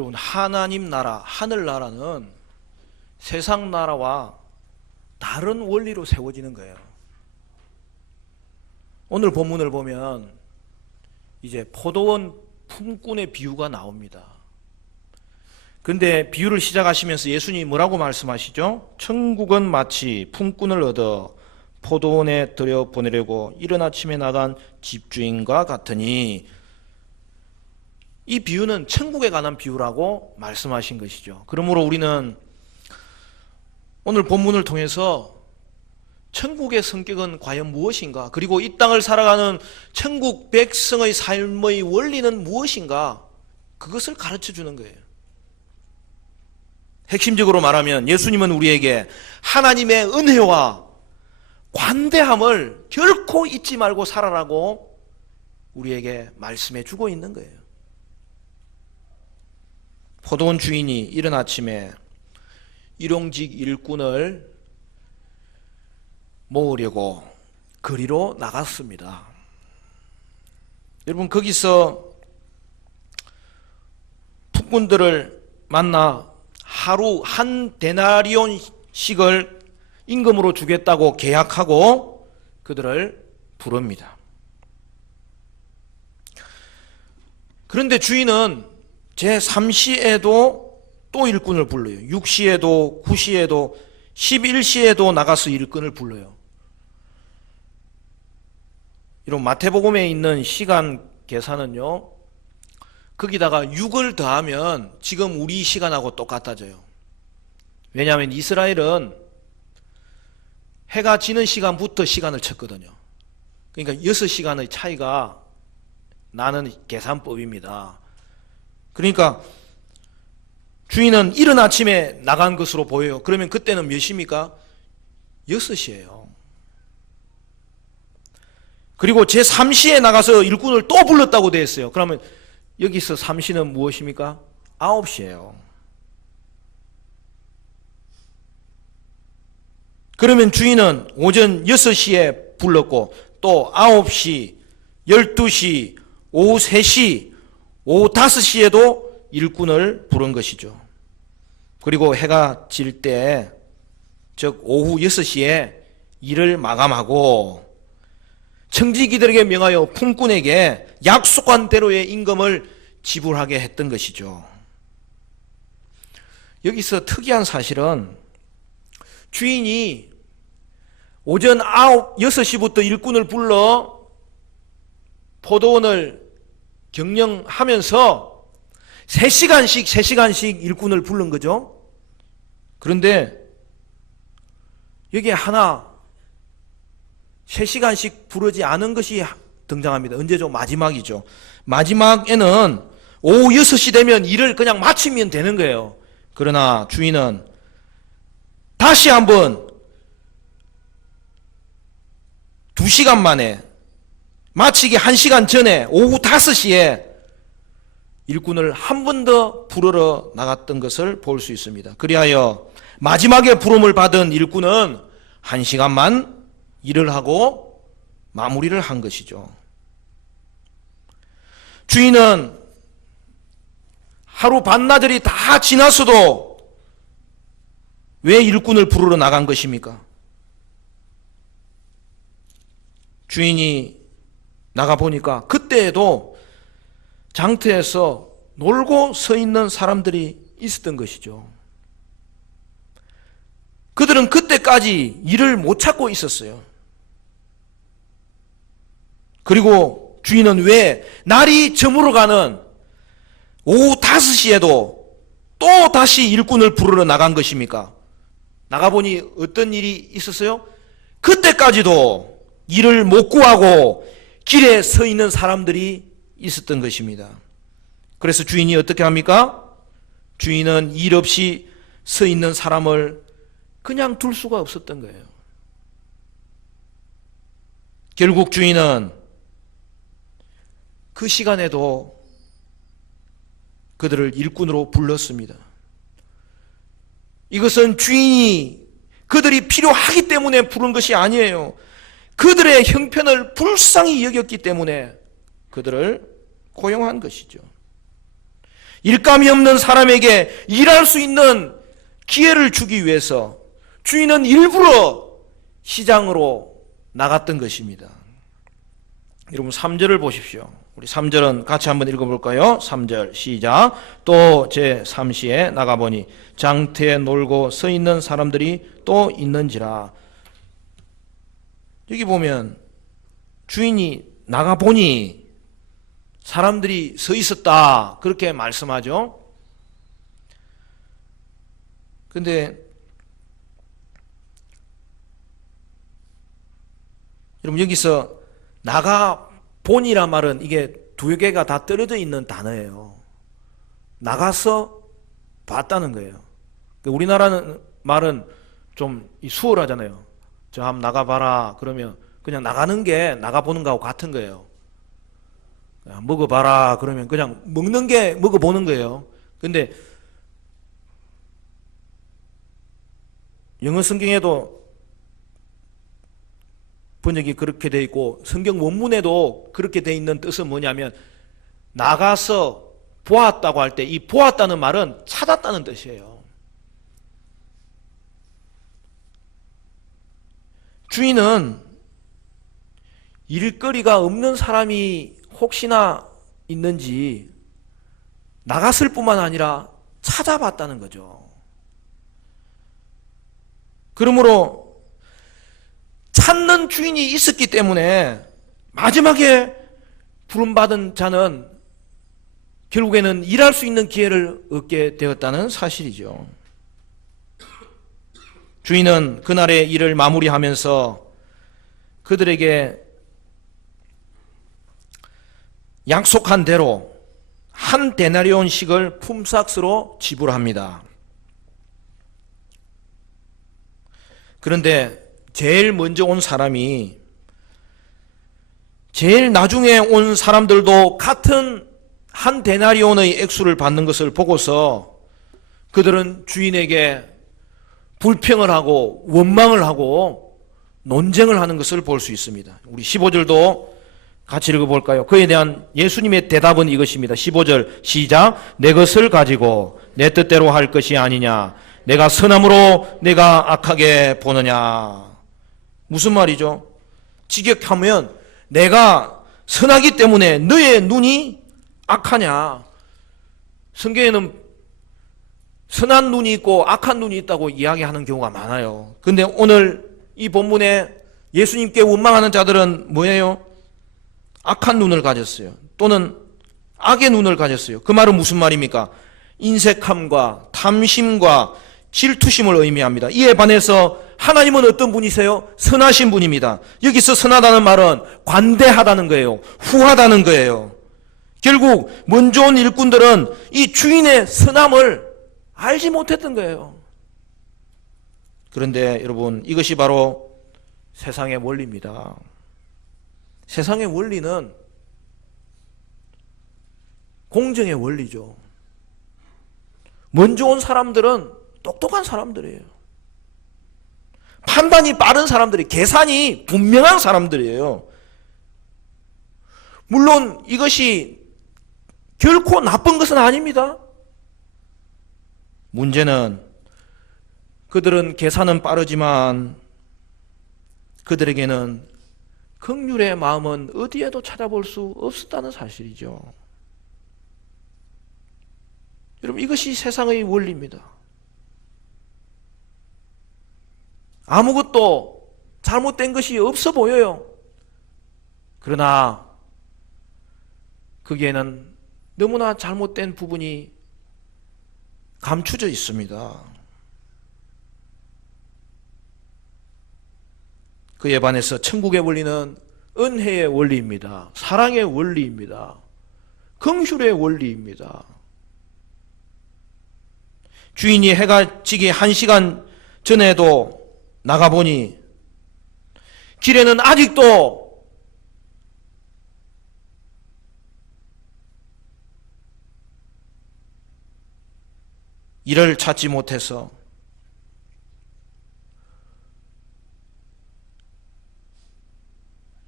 여러분, 하나님 나라, 하늘나라는 세상 나라와 다른 원리로 세워지는 거예요. 오늘 본문을 보면 이제 포도원 품꾼의 비유가 나옵니다. 근데 비유를 시작하시면서 예수님이 뭐라고 말씀하시죠? 천국은 마치 품꾼을 얻어 포도원에 들여 보내려고 이른 아침에 나간 집주인과 같으니, 이 비유는 천국에 관한 비유라고 말씀하신 것이죠. 그러므로 우리는 오늘 본문을 통해서 천국의 성격은 과연 무엇인가, 그리고 이 땅을 살아가는 천국 백성의 삶의 원리는 무엇인가, 그것을 가르쳐 주는 거예요. 핵심적으로 말하면 예수님은 우리에게 하나님의 은혜와 관대함을 결코 잊지 말고 살아라고 우리에게 말씀해 주고 있는 거예요. 포도원 주인이 이른 아침에 일용직 일꾼을 모으려고 거리로 나갔습니다. 여러분, 거기서 품꾼들을 만나 하루 한 데나리온씩을 임금으로 주겠다고 계약하고 그들을 부릅니다. 그런데 주인은 제3시에도 또 일꾼을 불러요. 6시에도 9시에도 11시에도 나가서 일꾼을 불러요. 이런 마태복음에 있는 시간 계산은요, 거기다가 6을 더하면 지금 우리 시간하고 똑같아져요. 왜냐하면 이스라엘은 해가 지는 시간부터 시간을 쳤거든요. 그러니까 6시간의 차이가 나는 계산법입니다. 그러니까 주인은 이른 아침에 나간 것으로 보여요. 그러면 그때는 몇 시입니까? 6시예요. 그리고 제3시에 나가서 일꾼을 또 불렀다고 되어 있어요. 그러면 여기서 3시는 무엇입니까? 9시예요. 그러면 주인은 오전 6시에 불렀고 또 9시, 12시, 오후 3시, 오후 5시에도 일꾼을 부른 것이죠. 그리고 해가 질 때, 즉 오후 6시에 일을 마감하고 청지기들에게 명하여 품꾼에게 약속한 대로의 임금을 지불하게 했던 것이죠. 여기서 특이한 사실은 주인이 오전 6시부터 일꾼을 불러 포도원을 경영하면서 3시간씩 일꾼을 부른 거죠. 그런데 여기에 하나 3시간씩 부르지 않은 것이 등장합니다. 언제죠? 마지막이죠. 마지막에는 오후 6시 되면 일을 그냥 마치면 되는 거예요. 그러나 주인은 다시 한번 2시간 만에 마치기 1시간 전에 오후 5시에 일꾼을 한 번 더 부르러 나갔던 것을 볼 수 있습니다. 그리하여 마지막에 부름을 받은 일꾼은 1시간만 일을 하고 마무리를 한 것이죠. 주인은 하루 반나절이 다 지났어도 왜 일꾼을 부르러 나간 것입니까? 주인이 나가보니까 그때에도 장터에서 놀고 서 있는 사람들이 있었던 것이죠. 그들은 그때까지 일을 못 찾고 있었어요. 그리고 주인은 왜 날이 저물어가는 오후 5시에도 또 다시 일꾼을 부르러 나간 것입니까? 나가보니 어떤 일이 있었어요? 그때까지도 일을 못 구하고 길에 서 있는 사람들이 있었던 것입니다. 그래서 주인이 어떻게 합니까? 주인은 일 없이 서 있는 사람을 그냥 둘 수가 없었던 거예요. 결국 주인은 그 시간에도 그들을 일꾼으로 불렀습니다. 이것은 주인이 그들이 필요하기 때문에 부른 것이 아니에요. 그들의 형편을 불쌍히 여겼기 때문에 그들을 고용한 것이죠. 일감이 없는 사람에게 일할 수 있는 기회를 주기 위해서 주인은 일부러 시장으로 나갔던 것입니다. 여러분 3절을 보십시오. 우리 3절은 같이 한번 읽어볼까요? 3절 시작. 또 제3시에 나가보니 장터에 놀고 서 있는 사람들이 또 있는지라. 여기 보면 주인이 나가보니 사람들이 서 있었다 그렇게 말씀하죠. 근데 여러분 여기서 나가보니란 말은 이게 두 개가 다 떨어져 있는 단어예요. 나가서 봤다는 거예요. 우리나라는 말은 좀 수월하잖아요. 저 한번 나가봐라 그러면 그냥 나가는 게 나가보는 거하고 같은 거예요. 먹어봐라 그러면 그냥 먹는 게 먹어보는 거예요. 근데 영어 성경에도 번역이 그렇게 돼 있고 성경 원문에도 그렇게 돼 있는 뜻은 뭐냐면 나가서 보았다고 할 때 이 보았다는 말은 찾았다는 뜻이에요. 주인은 일거리가 없는 사람이 혹시나 있는지 나갔을 뿐만 아니라 찾아봤다는 거죠. 그러므로 찾는 주인이 있었기 때문에 마지막에 부름받은 자는 결국에는 일할 수 있는 기회를 얻게 되었다는 사실이죠. 주인은 그날의 일을 마무리하면서 그들에게 약속한 대로 한 데나리온씩을 품삯으로 지불합니다. 그런데 제일 먼저 온 사람이 제일 나중에 온 사람들도 같은 한 데나리온의 액수를 받는 것을 보고서 그들은 주인에게 불평을 하고 원망을 하고 논쟁을 하는 것을 볼 수 있습니다. 우리 15절도 같이 읽어볼까요? 그에 대한 예수님의 대답은 이것입니다. 15절 시작. 내 것을 가지고 내 뜻대로 할 것이 아니냐. 내가 선함으로 내가 악하게 보느냐. 무슨 말이죠? 직역하면 내가 선하기 때문에 너의 눈이 악하냐. 성경에는 선한 눈이 있고 악한 눈이 있다고 이야기하는 경우가 많아요. 근데 오늘 이 본문에 예수님께 원망하는 자들은 뭐예요? 악한 눈을 가졌어요. 또는 악의 눈을 가졌어요. 그 말은 무슨 말입니까? 인색함과 탐심과 질투심을 의미합니다. 이에 반해서 하나님은 어떤 분이세요? 선하신 분입니다. 여기서 선하다는 말은 관대하다는 거예요. 후하다는 거예요. 결국 먼저 온 일꾼들은 이 주인의 선함을 알지 못했던 거예요. 그런데 여러분 이것이 바로 세상의 원리입니다. 세상의 원리는 공정의 원리죠. 먼저 온 사람들은 똑똑한 사람들이에요. 판단이 빠른 사람들이, 계산이 분명한 사람들이에요. 물론 이것이 결코 나쁜 것은 아닙니다. 문제는 그들은 계산은 빠르지만 그들에게는 긍휼의 마음은 어디에도 찾아볼 수 없었다는 사실이죠. 여러분 이것이 세상의 원리입니다. 아무것도 잘못된 것이 없어 보여요. 그러나 거기에는 너무나 잘못된 부분이 감추져 있습니다. 그에 반해서 천국의 원리는 은혜의 원리입니다. 사랑의 원리입니다. 긍휼의 원리입니다. 주인이 해가 지기 1시간 전에도 나가보니 길에는 아직도 일을 찾지 못해서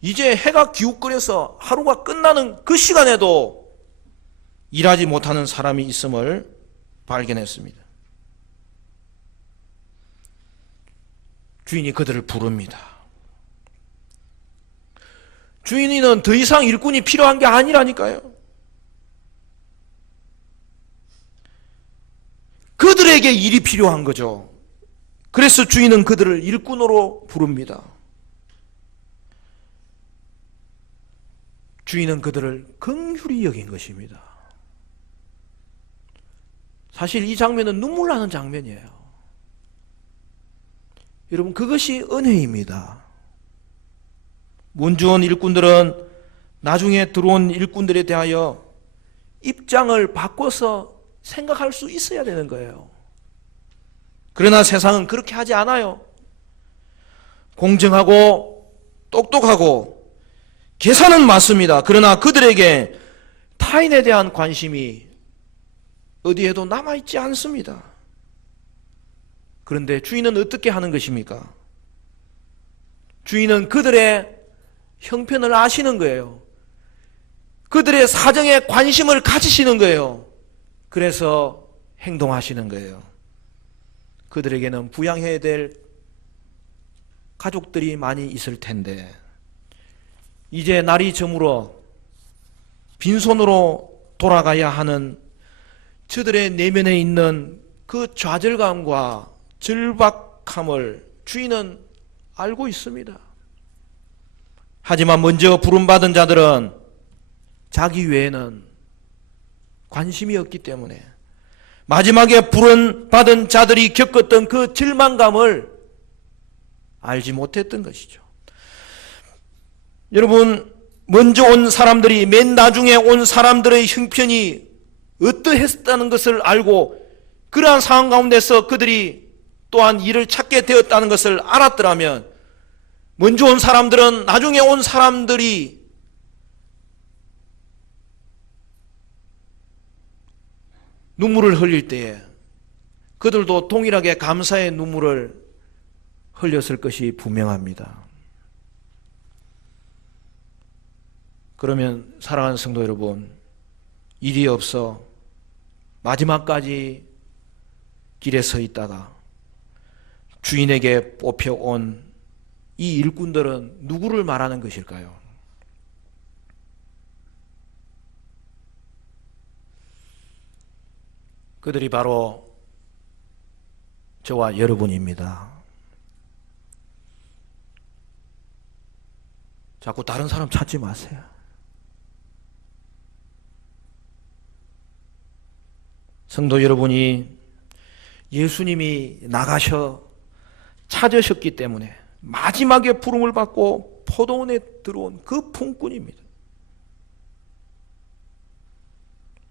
이제 해가 기웃거려서 하루가 끝나는 그 시간에도 일하지 못하는 사람이 있음을 발견했습니다. 주인이 그들을 부릅니다. 주인은 더 이상 일꾼이 필요한 게 아니라니까요. 그들에게 일이 필요한 거죠. 그래서 주인은 그들을 일꾼으로 부릅니다. 주인은 그들을 긍휼히 여긴 것입니다. 사실 이 장면은 눈물 나는 장면이에요. 여러분, 그것이 은혜입니다. 문주원 일꾼들은 나중에 들어온 일꾼들에 대하여 입장을 바꿔서 생각할 수 있어야 되는 거예요. 그러나 세상은 그렇게 하지 않아요. 공정하고 똑똑하고 계산은 맞습니다. 그러나 그들에게 타인에 대한 관심이 어디에도 남아있지 않습니다. 그런데 주인은 어떻게 하는 것입니까? 주인은 그들의 형편을 아시는 거예요. 그들의 사정에 관심을 가지시는 거예요. 그래서 행동하시는 거예요. 그들에게는 부양해야 될 가족들이 많이 있을 텐데 이제 날이 저물어 빈손으로 돌아가야 하는 저들의 내면에 있는 그 좌절감과 절박함을 주인은 알고 있습니다. 하지만 먼저 부름받은 자들은 자기 외에는 관심이 없기 때문에 마지막에 부름받은 자들이 겪었던 그 절망감을 알지 못했던 것이죠. 여러분, 먼저 온 사람들이 맨 나중에 온 사람들의 형편이 어떠했다는 것을 알고 그러한 상황 가운데서 그들이 또한 일을 찾게 되었다는 것을 알았더라면 먼저 온 사람들은 나중에 온 사람들이 눈물을 흘릴 때에 그들도 동일하게 감사의 눈물을 흘렸을 것이 분명합니다. 그러면 사랑하는 성도 여러분, 일이 없어 마지막까지 길에 서 있다가 주인에게 뽑혀온 이 일꾼들은 누구를 말하는 것일까요? 그들이 바로 저와 여러분입니다. 자꾸 다른 사람 찾지 마세요. 성도 여러분이 예수님이 나가셔 찾으셨기 때문에 마지막에 부름을 받고 포도원에 들어온 그 품꾼입니다.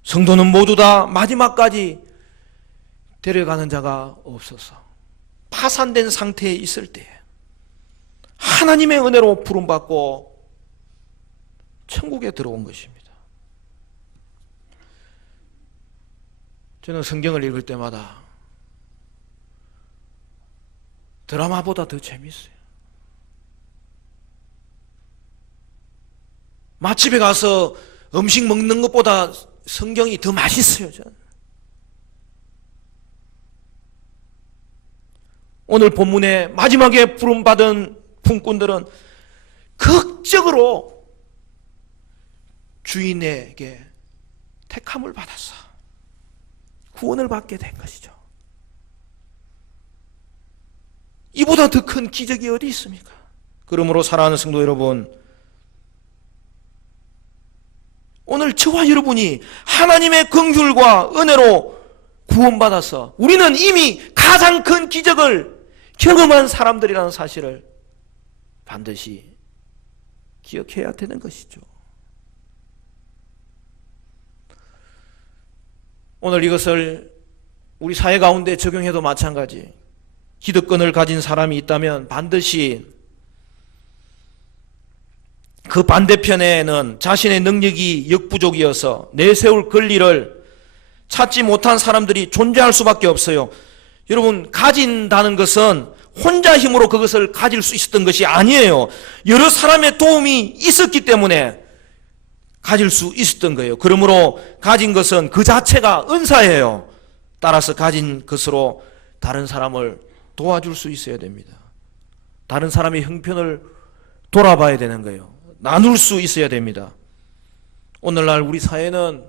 성도는 모두 다 마지막까지 데려가는 자가 없어서 파산된 상태에 있을 때 하나님의 은혜로 부름받고 천국에 들어온 것입니다. 저는 성경을 읽을 때마다 드라마보다 더 재미있어요. 맛집에 가서 음식 먹는 것보다 성경이 더 맛있어요. 저는. 오늘 본문의 마지막에 부름받은 품꾼들은 극적으로 주인에게 택함을 받았어. 구원을 받게 된 것이죠. 이보다 더 큰 기적이 어디 있습니까? 그러므로 사랑하는 성도 여러분, 오늘 저와 여러분이 하나님의 긍휼과 은혜로 구원받아서 우리는 이미 가장 큰 기적을 경험한 사람들이라는 사실을 반드시 기억해야 되는 것이죠. 오늘 이것을 우리 사회 가운데 적용해도 마찬가지. 기득권을 가진 사람이 있다면 반드시 그 반대편에는 자신의 능력이 역부족이어서 내세울 권리를 찾지 못한 사람들이 존재할 수밖에 없어요. 여러분, 가진다는 것은 혼자 힘으로 그것을 가질 수 있었던 것이 아니에요. 여러 사람의 도움이 있었기 때문에 가질 수 있었던 거예요. 그러므로 가진 것은 그 자체가 은사예요. 따라서 가진 것으로 다른 사람을 도와줄 수 있어야 됩니다. 다른 사람의 형편을 돌아봐야 되는 거예요. 나눌 수 있어야 됩니다. 오늘날 우리 사회는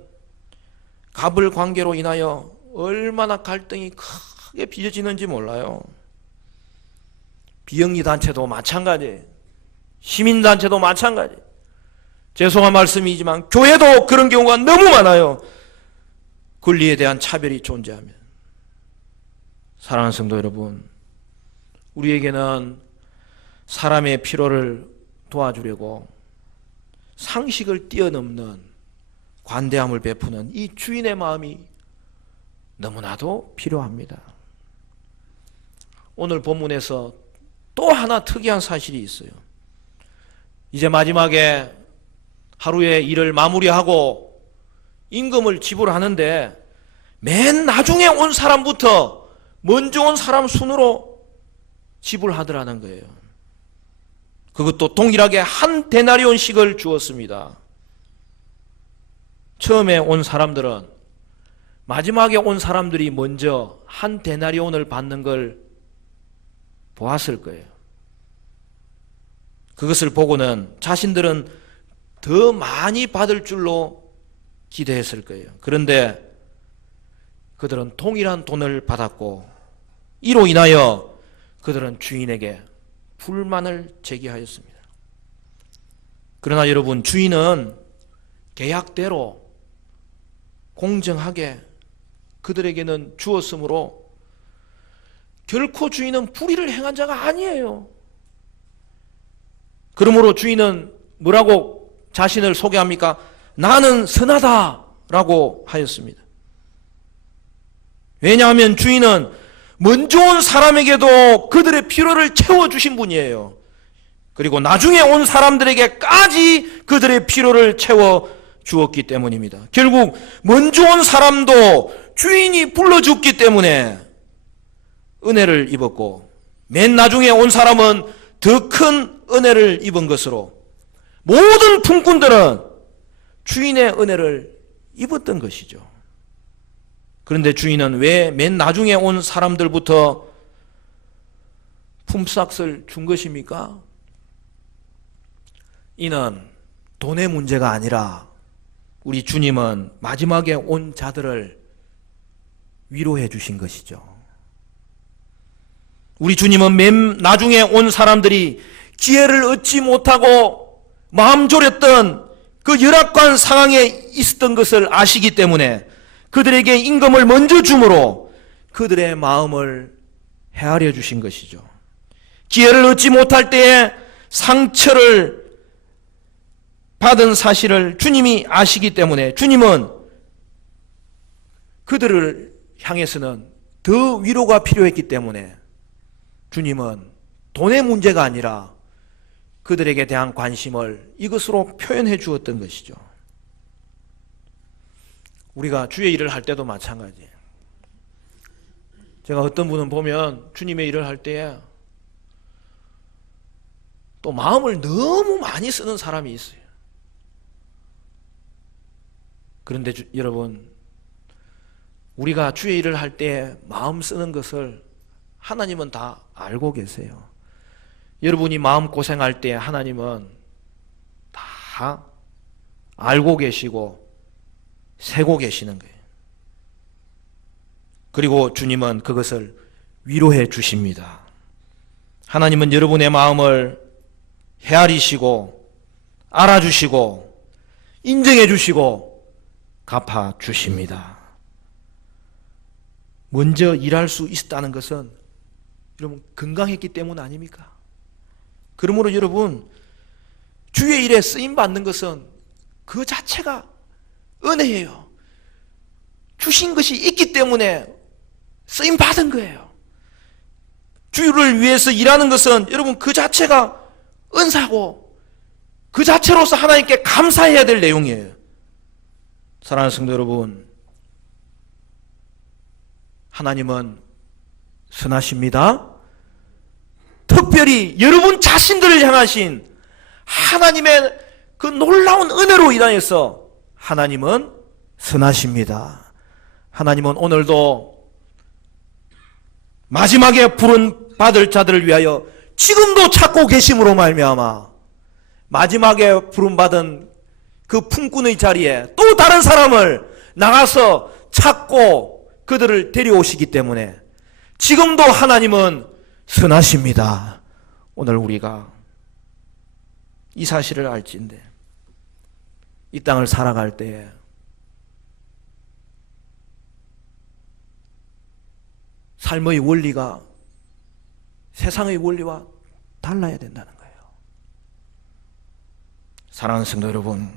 갑을 관계로 인하여 얼마나 갈등이 크게 빚어지는지 몰라요. 비영리 단체도 마찬가지, 시민단체도 마찬가지. 죄송한 말씀이지만 교회도 그런 경우가 너무 많아요. 권리에 대한 차별이 존재하면. 사랑하는 성도 여러분, 우리에게는 사람의 필요를 도와주려고 상식을 뛰어넘는 관대함을 베푸는 이 주인의 마음이 너무나도 필요합니다. 오늘 본문에서 또 하나 특이한 사실이 있어요. 이제 마지막에 하루의 일을 마무리하고 임금을 지불하는데 맨 나중에 온 사람부터 먼저 온 사람 순으로 지불하더라는 거예요. 그것도 동일하게 한 데나리온씩을 주었습니다. 처음에 온 사람들은 마지막에 온 사람들이 먼저 한 데나리온을 받는 걸 보았을 거예요. 그것을 보고는 자신들은 더 많이 받을 줄로 기대했을 거예요. 그런데 그들은 동일한 돈을 받았고 이로 인하여 그들은 주인에게 불만을 제기하였습니다. 그러나 여러분, 주인은 계약대로 공정하게 그들에게는 주었으므로 결코 주인은 불의를 행한 자가 아니에요. 그러므로 주인은 뭐라고 자신을 소개합니까? 나는 선하다라고 하였습니다. 왜냐하면 주인은 먼저 온 사람에게도 그들의 필요를 채워주신 분이에요. 그리고 나중에 온 사람들에게까지 그들의 필요를 채워주었기 때문입니다. 결국 먼저 온 사람도 주인이 불러줬기 때문에 은혜를 입었고, 맨 나중에 온 사람은 더 큰 은혜를 입은 것으로 모든 품꾼들은 주인의 은혜를 입었던 것이죠. 그런데 주인은 왜 맨 나중에 온 사람들부터 품삯을 준 것입니까? 이는 돈의 문제가 아니라 우리 주님은 마지막에 온 자들을 위로해 주신 것이죠. 우리 주님은 맨 나중에 온 사람들이 기회를 얻지 못하고 마음 졸였던 그 열악한 상황에 있었던 것을 아시기 때문에 그들에게 임금을 먼저 줌으로 그들의 마음을 헤아려 주신 것이죠. 기회를 얻지 못할 때에 상처를 받은 사실을 주님이 아시기 때문에 주님은 그들을 향해서는 더 위로가 필요했기 때문에 주님은 돈의 문제가 아니라 그들에게 대한 관심을 이것으로 표현해 주었던 것이죠. 우리가 주의 일을 할 때도 마찬가지예요. 제가 어떤 분은 보면 주님의 일을 할 때에 또 마음을 너무 많이 쓰는 사람이 있어요. 그런데 여러분, 우리가 주의 일을 할 때 마음 쓰는 것을 하나님은 다 알고 계세요. 여러분이 마음고생할 때 하나님은 다 알고 계시고 세고 계시는 거예요. 그리고 주님은 그것을 위로해 주십니다. 하나님은 여러분의 마음을 헤아리시고 알아주시고 인정해 주시고 갚아 주십니다. 먼저 일할 수 있었다는 것은 여러분 건강했기 때문 아닙니까? 그러므로 여러분, 주의 일에 쓰임 받는 것은 그 자체가 은혜예요. 주신 것이 있기 때문에 쓰임 받은 거예요. 주를 위해서 일하는 것은 여러분 그 자체가 은사고 그 자체로서 하나님께 감사해야 될 내용이에요. 사랑하는 성도 여러분, 하나님은 선하십니다. 특별히 여러분 자신들을 향하신 하나님의 그 놀라운 은혜로 인하여서 하나님은 선하십니다. 하나님은 오늘도 마지막에 부른 받을 자들을 위하여 지금도 찾고 계심으로 말미암아 마지막에 부름받은 그 품꾼의 자리에 또 다른 사람을 나가서 찾고 그들을 데려오시기 때문에 지금도 하나님은 선하십니다. 오늘 우리가 이 사실을 알지인데 이 땅을 살아갈 때에 삶의 원리가 세상의 원리와 달라야 된다는 거예요. 사랑하는 성도 여러분,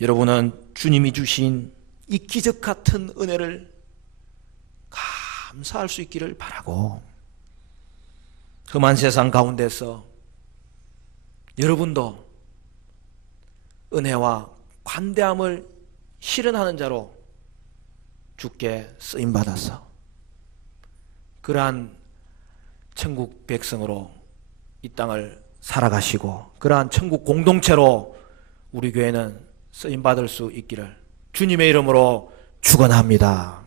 여러분은 주님이 주신 이 기적 같은 은혜를 감사할 수 있기를 바라고, 험한 세상 가운데서 여러분도 은혜와 관대함을 실현하는 자로 주께 쓰임받아서 그러한 천국 백성으로 이 땅을 살아가시고 그러한 천국 공동체로 우리 교회는 쓰임받을 수 있기를 주님의 이름으로 축원합니다.